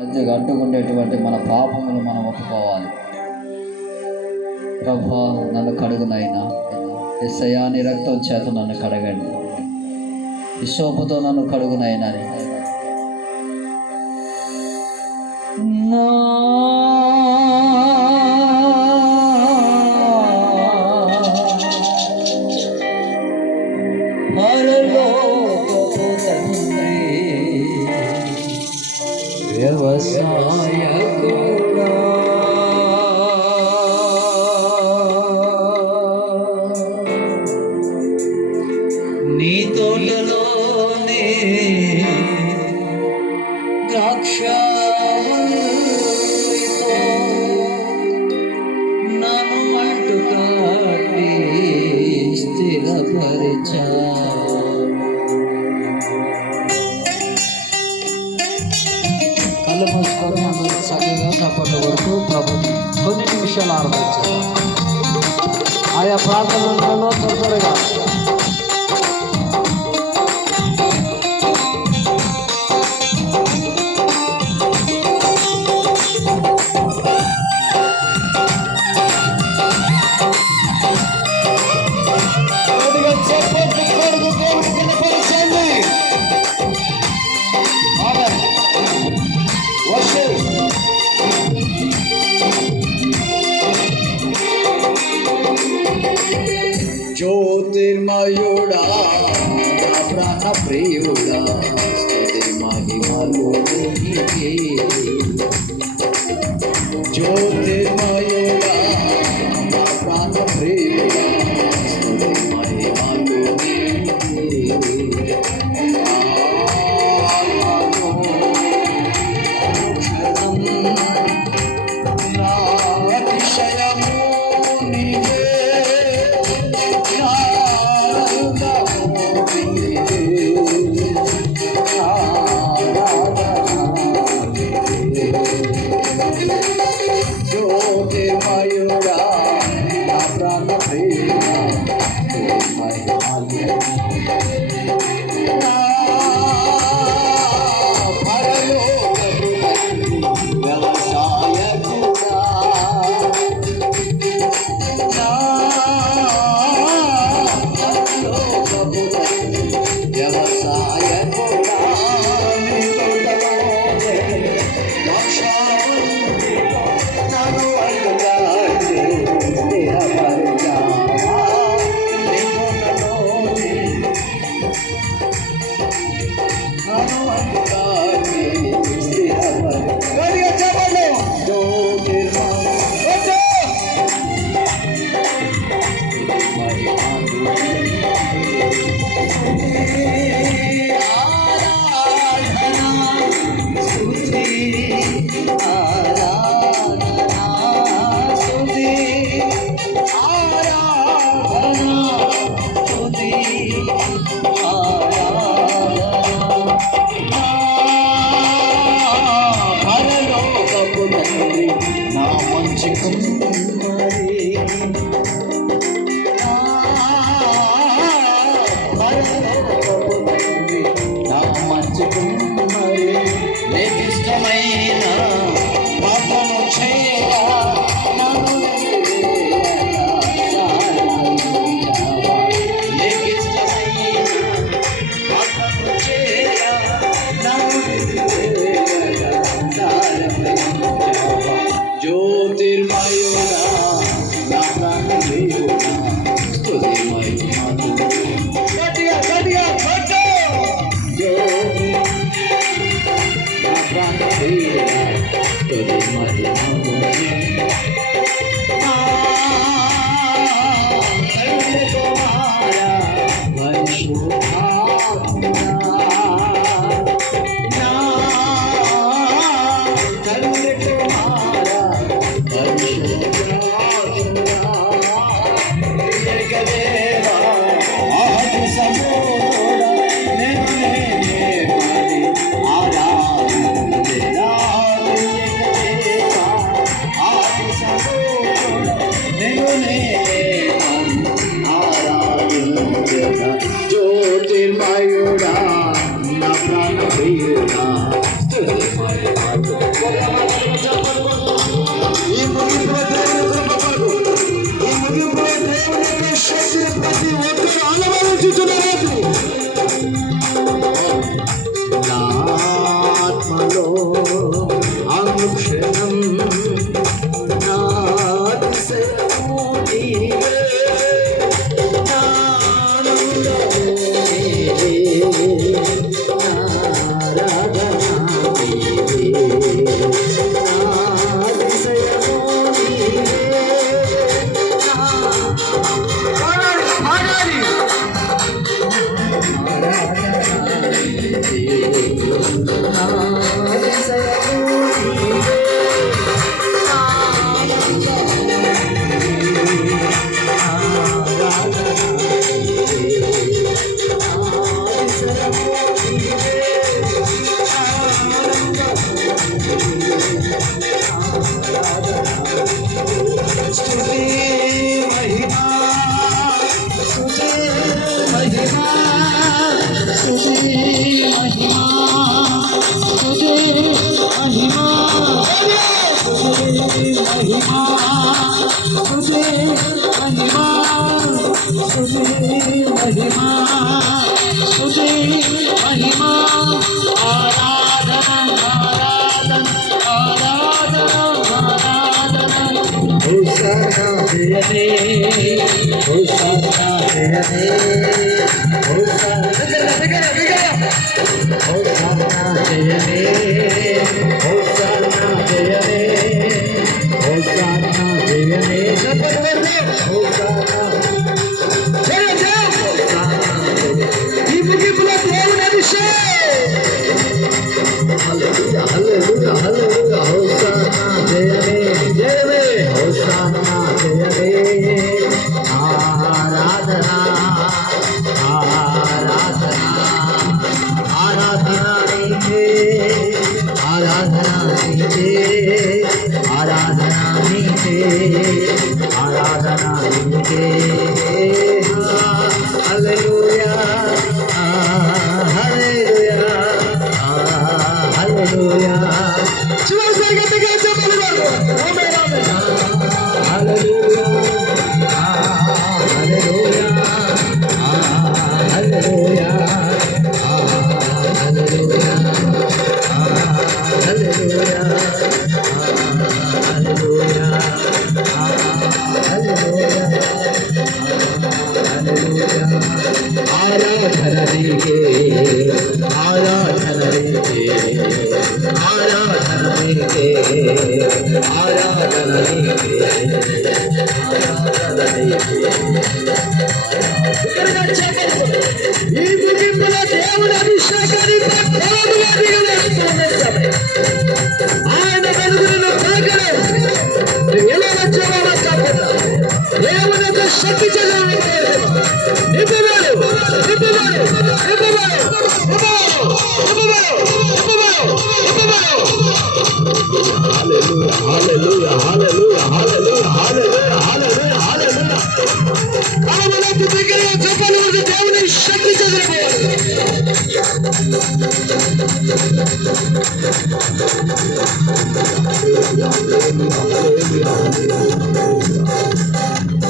మధ్యగా అడ్డుకుండేటువంటి మన పాపములు మనం ఒప్పుకోవాలి. ప్రభువా, నన్ను కడుగునైనా యేసయ్యా, నీ రక్తం చేత నన్ను కడగండి, విశ్వపుతో నన్ను కడుగునైనా. వ్యవసాయకుడా, నీ తోటలోనే ద్రాక్షవల్లితో నన్ను అంటుకట్టి స్థిరపరిచా. కళ్ళు మూసుకొని అందరూ చక్కగా చప్పట్ల వరకు ప్రభు కొన్ని నిమిషాలు ఆరంభించారు. ఆయా ప్రాంతాలలో త్వరగా జ్యోతిర్మయుడా, నా ప్రాణ ప్రియుడా, స్తుతి మహిమలు నీకే. జ్యోతిర్మయుడా, నా ప్రాణ ప్రియుడా, స్తుతి మహిమలు నీకే. నా అతిశయము నీవే, జ్యోతిర్మయుడా, నా ప్రాణ ప్రియుడా, జ్యోతిర్మయుడా, నా ప్రాణ ప్రియుడా, స్తుతి మహిమలు. గట్టిగా గట్టిగా కొట్టు. నా ప్రాణ ప్రియుడా, స్తుతి మహిమలు. కరుణ కుమారా, పరిశుద్ధాత్మా, జ్యోతిర్మయుడా, అనుక్షణం నా అతిశయము నీవే, నా ఆనందము నీవే, నా ఆరాధన నీవే, నా అతిశయము నీవే, నా ఆరాధన Hallelujah.